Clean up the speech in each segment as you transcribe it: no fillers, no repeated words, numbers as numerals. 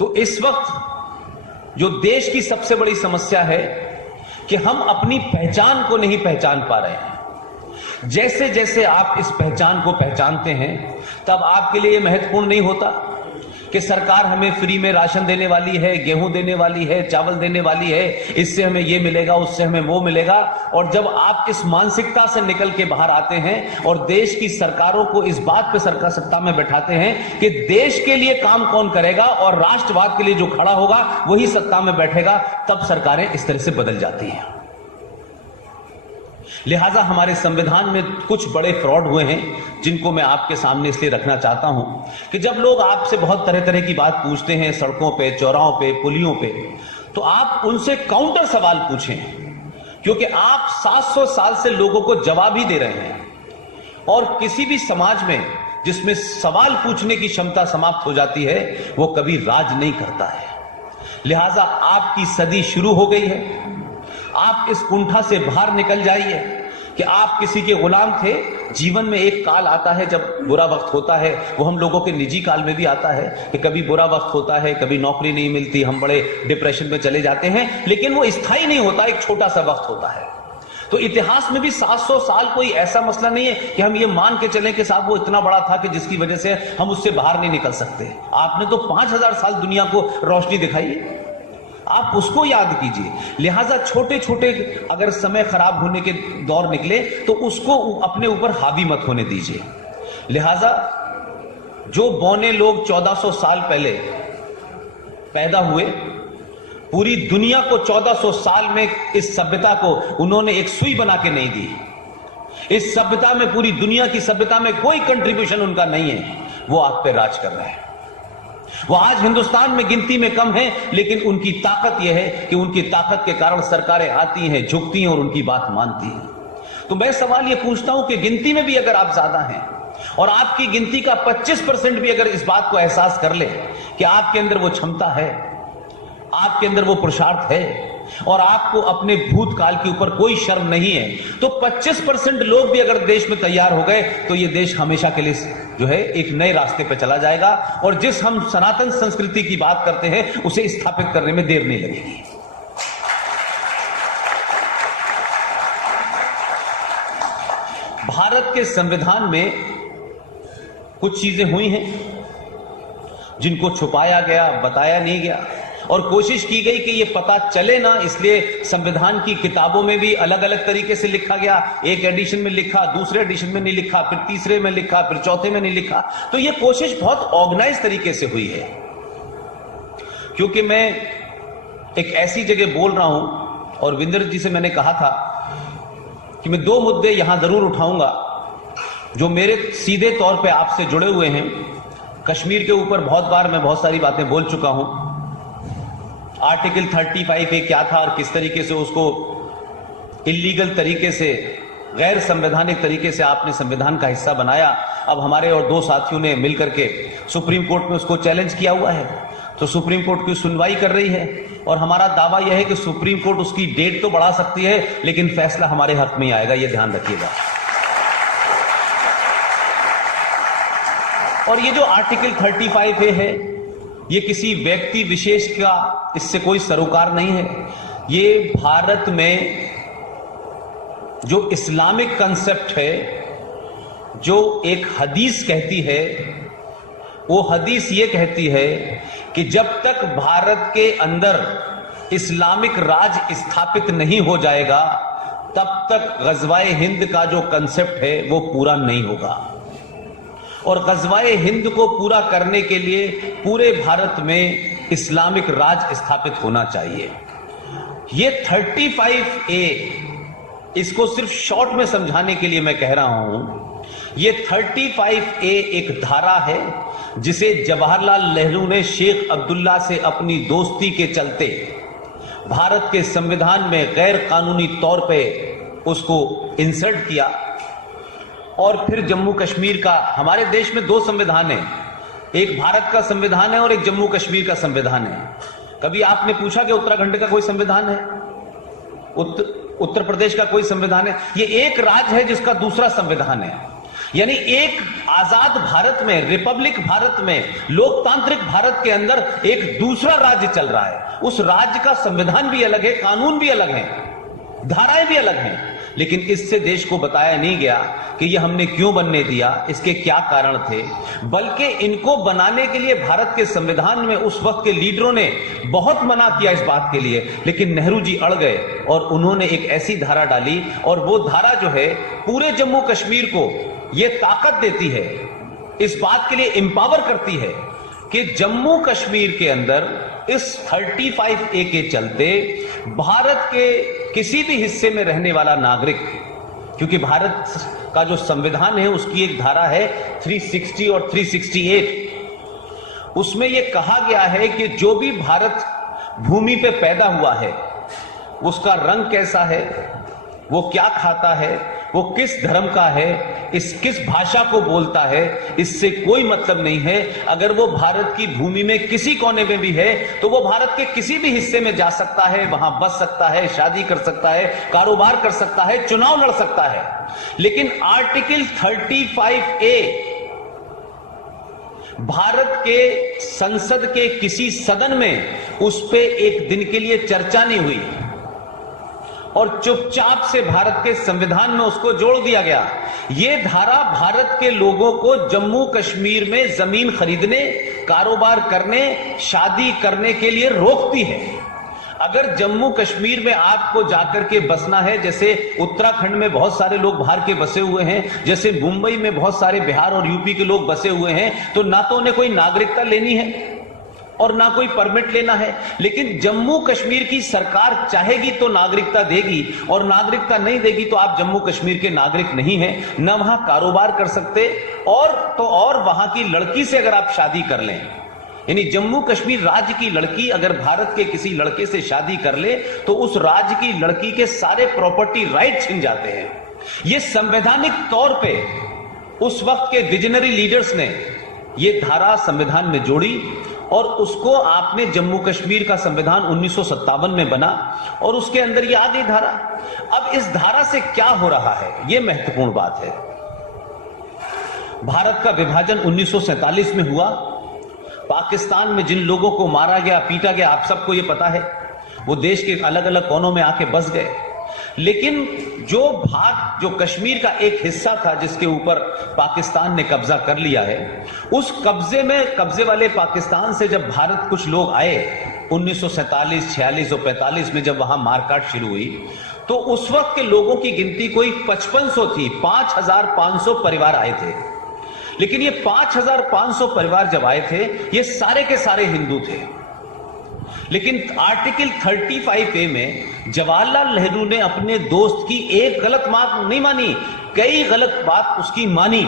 तो इस वक्त जो देश की सबसे बड़ी समस्या है कि हम अपनी पहचान को नहीं पहचान पा रहे हैं। जैसे जैसे आप इस पहचान को पहचानते हैं तब आपके लिए महत्वपूर्ण नहीं होता कि सरकार हमें फ्री में राशन देने वाली है, गेहूं देने वाली है, चावल देने वाली है, इससे हमें ये मिलेगा, उससे हमें वो मिलेगा। और जब आप इस मानसिकता से निकल के बाहर आते हैं और देश की सरकारों को इस बात पे सरकार सत्ता में बैठाते हैं कि देश के लिए काम कौन करेगा और राष्ट्रवाद के लिए जो खड़ा होगा वही सत्ता में बैठेगा, तब सरकारें इस तरह से बदल जाती हैं। लिहाजा हमारे संविधान में कुछ बड़े फ्रॉड हुए हैं जिनको मैं आपके सामने इसलिए रखना चाहता हूं कि जब लोग आपसे बहुत तरह तरह की बात पूछते हैं सड़कों पे, चौराहों पे, पुलियों पे, तो आप उनसे काउंटर सवाल पूछें, क्योंकि आप 700 साल से लोगों को जवाब ही दे रहे हैं। और किसी भी समाज में जिसमें सवाल पूछने की क्षमता समाप्त हो जाती है वो कभी राज नहीं करता है। लिहाजा आपकी सदी शुरू हो गई है। आप इस कुंठा से बाहर निकल जाइए कि आप किसी के गुलाम थे। जीवन में एक काल आता है जब बुरा वक्त होता है, वो हम लोगों के निजी काल में भी आता है कि कभी बुरा वक्त होता है, कभी नौकरी नहीं मिलती, हम बड़े डिप्रेशन में चले जाते हैं, लेकिन वो स्थायी नहीं होता, एक छोटा सा वक्त होता है। तो इतिहास में भी 700 साल कोई ऐसा मसला नहीं है कि हम ये मान के चलें कि साहब वो इतना बड़ा था कि जिसकी वजह से हम उससे बाहर नहीं निकल सकते। आपने तो 5000 साल दुनिया को रोशनी दिखाई, आप उसको याद कीजिए। लिहाजा छोटे छोटे अगर समय खराब होने के दौर निकले तो उसको अपने ऊपर हावी मत होने दीजिए। लिहाजा जो बौने लोग 1400 साल पहले पैदा हुए, पूरी दुनिया को 1400 साल में इस सभ्यता को उन्होंने एक सुई बना के नहीं दी। इस सभ्यता में, पूरी दुनिया की सभ्यता में कोई कंट्रीब्यूशन उनका नहीं है। वो आप पे राज कर रहे हैं। वो आज हिंदुस्तान में गिनती में कम है, लेकिन उनकी ताकत यह है कि उनकी ताकत के कारण सरकारें आती हैं, झुकती हैं और उनकी बात मानती हैं। तो मैं सवाल यह पूछता हूं कि गिनती में भी अगर आप ज्यादा हैं और आपकी गिनती का 25% भी अगर इस बात को एहसास कर ले कि आपके अंदर वो क्षमता है, आपके अंदर वो पुरुषार्थ है और आपको अपने भूतकाल के ऊपर कोई शर्म नहीं है, तो 25% लोग भी अगर देश में तैयार हो गए तो ये देश हमेशा के लिए जो है एक नए रास्ते पर चला जाएगा और जिस हम सनातन संस्कृति की बात करते हैं उसे स्थापित करने में देर नहीं लगेगी। भारत के संविधान में कुछ चीजें हुई हैं जिनको छुपाया गया, बताया नहीं गया और कोशिश की गई कि ये पता चले ना, इसलिए संविधान की किताबों में भी अलग अलग तरीके से लिखा गया। एक एडिशन में लिखा, दूसरे एडिशन में नहीं लिखा, फिर तीसरे में लिखा, फिर चौथे में नहीं लिखा। तो ये कोशिश बहुत ऑर्गेनाइज तरीके से हुई है। क्योंकि मैं एक ऐसी जगह बोल रहा हूं और विंदर जी से मैंने कहा था कि मैं 2 मुद्दे यहां जरूर उठाऊंगा जो मेरे सीधे तौर पे आपसे जुड़े हुए हैं। कश्मीर के ऊपर बहुत बार मैं बहुत सारी बातें बोल चुका हूं। आर्टिकल 35 ये क्या था और किस तरीके से उसको इलीगल तरीके से, गैर संवैधानिक तरीके से आपने संविधान का हिस्सा बनाया। अब हमारे और 2 साथियों ने मिलकर के सुप्रीम कोर्ट में उसको चैलेंज किया हुआ है, तो सुप्रीम कोर्ट की सुनवाई कर रही है और हमारा दावा यह है कि सुप्रीम कोर्ट उसकी डेट तो बढ़ा सकती है लेकिन फैसला हमारे हक में ही आएगा, यह ध्यान रखिएगा। और ये जो आर्टिकल 35A है ये किसी व्यक्ति विशेष का, इससे कोई सरोकार नहीं है। ये भारत में जो इस्लामिक कंसेप्ट है, जो एक हदीस कहती है, वो हदीस ये कहती है कि जब तक भारत के अंदर इस्लामिक राज स्थापित नहीं हो जाएगा तब तक गज़वाए हिंद का जो कंसेप्ट है वो पूरा नहीं होगा। और गज़वाए हिंद को पूरा करने के लिए पूरे भारत में इस्लामिक राज स्थापित होना चाहिए। ये 35A, इसको सिर्फ शॉर्ट में समझाने के लिए मैं कह रहा हूं, ये 35A एक धारा है जिसे जवाहरलाल नेहरू ने शेख अब्दुल्ला से अपनी दोस्ती के चलते भारत के संविधान में गैर कानूनी तौर पे उसको इंसर्ट किया। और फिर जम्मू कश्मीर का, हमारे देश में 2 संविधान हैं, एक भारत का संविधान है और एक जम्मू कश्मीर का संविधान है। कभी आपने पूछा कि उत्तराखंड का कोई संविधान है, उत्तर प्रदेश का कोई संविधान है? ये एक राज्य है जिसका दूसरा संविधान है। यानी एक आजाद भारत में, रिपब्लिक भारत में, लोकतांत्रिक भारत के अंदर एक दूसरा राज्य चल रहा है। उस राज्य का संविधान भी अलग है, कानून भी अलग है, धाराएं भी अलग हैं, लेकिन इससे देश को बताया नहीं गया कि यह हमने क्यों बनने दिया, इसके क्या कारण थे। बल्कि इनको बनाने के लिए भारत के संविधान में उस वक्त के लीडरों ने बहुत मना किया इस बात के लिए, लेकिन नेहरू जी अड़ गए और उन्होंने एक ऐसी धारा डाली, और वो धारा जो है पूरे जम्मू कश्मीर को यह ताकत देती है, इस बात के लिए एम्पावर करती है कि जम्मू कश्मीर के अंदर इस 35A के चलते भारत के किसी भी हिस्से में रहने वाला नागरिक, क्योंकि भारत का जो संविधान है उसकी एक धारा है 360 और 368, उसमें यह कहा गया है कि जो भी भारत भूमि पे पैदा हुआ है, उसका रंग कैसा है, वो क्या खाता है, वो किस धर्म का है, किस भाषा को बोलता है, इससे कोई मतलब नहीं है। अगर वो भारत की भूमि में किसी कोने में भी है तो वो भारत के किसी भी हिस्से में जा सकता है, वहां बस सकता है, शादी कर सकता है, कारोबार कर सकता है, चुनाव लड़ सकता है। लेकिन आर्टिकल 35A भारत के संसद के किसी सदन में उस पे एक दिन के लिए चर्चा नहीं हुई और चुपचाप से भारत के संविधान में उसको जोड़ दिया गया। यह धारा भारत के लोगों को जम्मू कश्मीर में जमीन खरीदने, कारोबार करने, शादी करने के लिए रोकती है। अगर जम्मू कश्मीर में आपको जाकर के बसना है, जैसे उत्तराखंड में बहुत सारे लोग बाहर के बसे हुए हैं, जैसे मुंबई में बहुत सारे बिहार और यूपी के लोग बसे हुए हैं, तो ना तो उन्हें कोई नागरिकता लेनी है और ना कोई परमिट लेना है। लेकिन जम्मू कश्मीर की सरकार चाहेगी तो नागरिकता देगी, और नागरिकता नहीं देगी तो आप जम्मू कश्मीर के नागरिक नहीं हैं, न वहां कारोबार कर सकते, और वहां की लड़की से अगर आप शादी कर लें, यानी जम्मू कश्मीर राज्य की लड़की अगर भारत के किसी लड़के से शादी कर ले तो उस राज्य की लड़की के सारे प्रॉपर्टी राइट छिन जाते हैं। यह संवैधानिक तौर पे उस वक्त के विजनरी लीडर्स ने यह धारा संविधान में जोड़ी, और उसको आपने जम्मू कश्मीर का संविधान 1957 में बना, और उसके अंदर ये आ गई धारा। अब इस धारा से क्या हो रहा है, ये महत्वपूर्ण बात है। भारत का विभाजन 1947 में हुआ। पाकिस्तान में जिन लोगों को मारा गया, पीटा गया, आप सबको ये पता है, वो देश के अलग अलग कोनों में आके बस गए। लेकिन जो भाग, जो कश्मीर का एक हिस्सा था जिसके ऊपर पाकिस्तान ने कब्जा कर लिया है, उस कब्जे वाले पाकिस्तान से जब भारत कुछ लोग आए 1947, 46 और 45 में, जब वहां मारकाट शुरू हुई, तो उस वक्त के लोगों की गिनती कोई 5500 थी। 5500 परिवार आए थे। लेकिन ये 5500 परिवार जब आए थे, ये सारे के सारे हिंदू थे। लेकिन आर्टिकल 35A में जवाहरलाल नेहरू ने अपने दोस्त की एक गलत बात नहीं मानी, कई गलत बात उसकी मानी।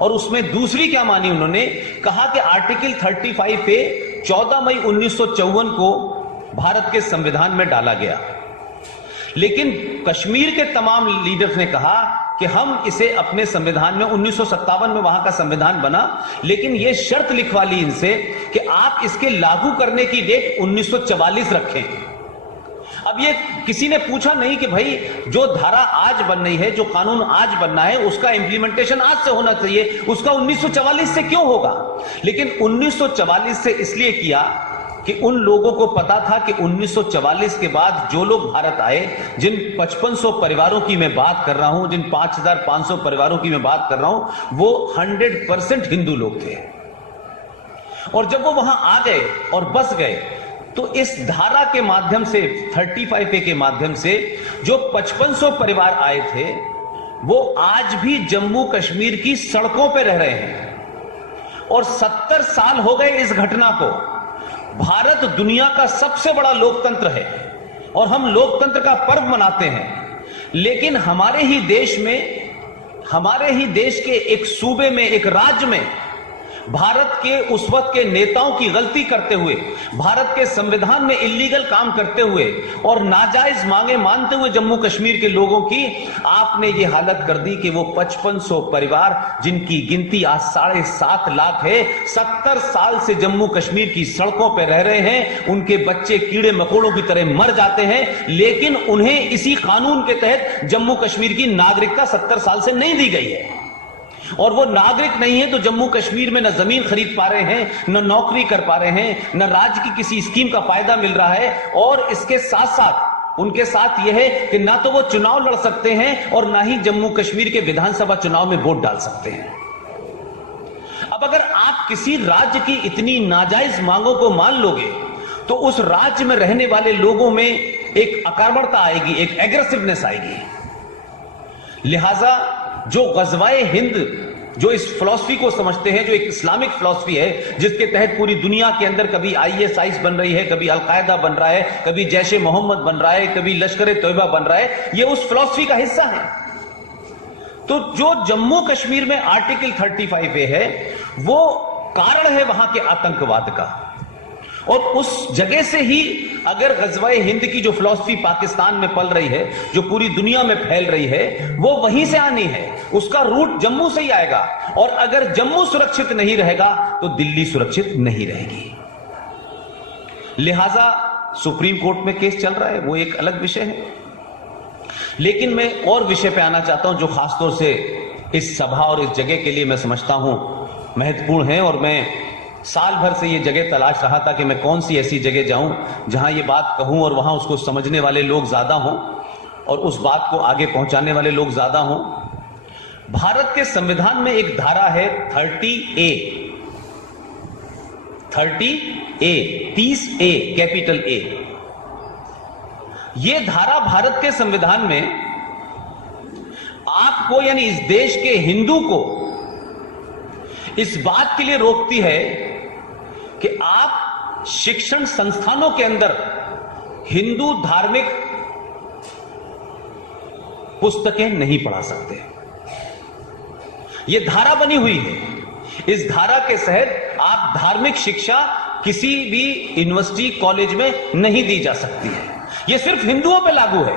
और उसमें दूसरी क्या मानी, उन्होंने कहा कि आर्टिकल 35A 14 मई 1954 को भारत के संविधान में डाला गया। लेकिन कश्मीर के तमाम लीडर्स ने कहा कि हम इसे अपने संविधान में 1957 में वहां का संविधान बना, लेकिन यह शर्त लिखवा ली इनसे कि आप इसके लागू करने की डेट 1944 रखें। अब ये किसी ने पूछा नहीं कि भाई जो धारा आज बन रही है, जो कानून आज बनना है, उसका इंप्लीमेंटेशन आज से होना चाहिए, उसका 1944 से क्यों होगा। लेकिन 1944 से इसलिए किया कि उन लोगों को पता था कि 1944 के बाद जो लोग भारत आए, जिन 5500 परिवारों की मैं बात कर रहा हूं, जिन 5500 परिवारों की मैं बात कर रहा हूं, वो 100% हिंदू लोग थे। और जब वो वहां आ गए और बस गए, तो इस धारा के माध्यम से, 35A के माध्यम से, जो 5500 परिवार आए थे, वो आज भी जम्मू कश्मीर की सड़कों पर रह रहे हैं। और 70 साल हो गए इस घटना को। भारत दुनिया का सबसे बड़ा लोकतंत्र है और हम लोकतंत्र का पर्व मनाते हैं, लेकिन हमारे ही देश में, हमारे ही देश के एक सूबे में, एक राज्य में भारत के उस वक्त के नेताओं की गलती करते हुए, भारत के संविधान में इल्लीगल काम करते हुए और नाजायज मांगे मानते हुए जम्मू कश्मीर के लोगों की आपने ये हालत कर दी कि वो 5500 परिवार, जिनकी गिनती आज 7.5 लाख है, 70 साल से जम्मू कश्मीर की सड़कों पर रह रहे हैं। उनके बच्चे कीड़े मकोड़ों की तरह मर जाते हैं, लेकिन उन्हें इसी कानून के तहत जम्मू कश्मीर की नागरिकता 70 साल से नहीं दी गई है। और वो नागरिक नहीं है तो जम्मू कश्मीर में न जमीन खरीद पा रहे हैं, न नौकरी कर पा रहे हैं, न राज्य की किसी स्कीम का फायदा मिल रहा है, और इसके साथ साथ उनके साथ यह है कि ना तो वो चुनाव लड़ सकते हैं और ना ही जम्मू कश्मीर के विधानसभा चुनाव में वोट डाल सकते हैं। अब अगर आप किसी राज्य की इतनी नाजायज मांगों को मान लोगे तो उस राज्य में रहने वाले लोगों में एक आक्रामकता आएगी, एक एग्रेसिवनेस आएगी। लिहाजा जो गज़वाए हिंद, जो इस फिलॉसफी को समझते हैं, जो एक इस्लामिक फिलॉसफी है जिसके तहत पूरी दुनिया के अंदर कभी ISIS बन रही है, कभी अलकायदा बन रहा है, कभी जैशे मोहम्मद बन रहा है, कभी लश्कर तैयबा बन रहा है, ये उस फिलॉसफी का हिस्सा है। तो जो जम्मू कश्मीर में आर्टिकल 35A है वो कारण है वहां के आतंकवाद का, और उस जगह से ही अगर गज़वाए हिंद की जो फिलॉसफी पाकिस्तान में पल रही है, जो पूरी दुनिया में फैल रही है, वो वहीं से आनी है, उसका रूट जम्मू से ही आएगा। और अगर जम्मू सुरक्षित नहीं रहेगा तो दिल्ली सुरक्षित नहीं रहेगी। लिहाजा सुप्रीम कोर्ट में केस चल रहा है, वो एक अलग विषय है। लेकिन मैं और विषय पे आना चाहता हूं जो खासतौर से इस सभा और इस जगह के लिए मैं समझता हूं महत्वपूर्ण है, और मैं साल भर से ये जगह तलाश रहा था कि मैं कौन सी ऐसी जगह जाऊं जहां ये बात कहूं और वहां उसको समझने वाले लोग ज्यादा हों और उस बात को आगे पहुंचाने वाले लोग ज्यादा हों। भारत के संविधान में एक धारा है 30A, 30A, कैपिटल A। ये धारा भारत के संविधान में आपको यानी इस देश के हिंदू को इस बात के लिए रोकती है कि आप शिक्षण संस्थानों के अंदर हिंदू धार्मिक पुस्तकें नहीं पढ़ा सकते। यह धारा बनी हुई है। इस धारा के तहत आप धार्मिक शिक्षा किसी भी यूनिवर्सिटी कॉलेज में नहीं दी जा सकती है। यह सिर्फ हिंदुओं पर लागू है।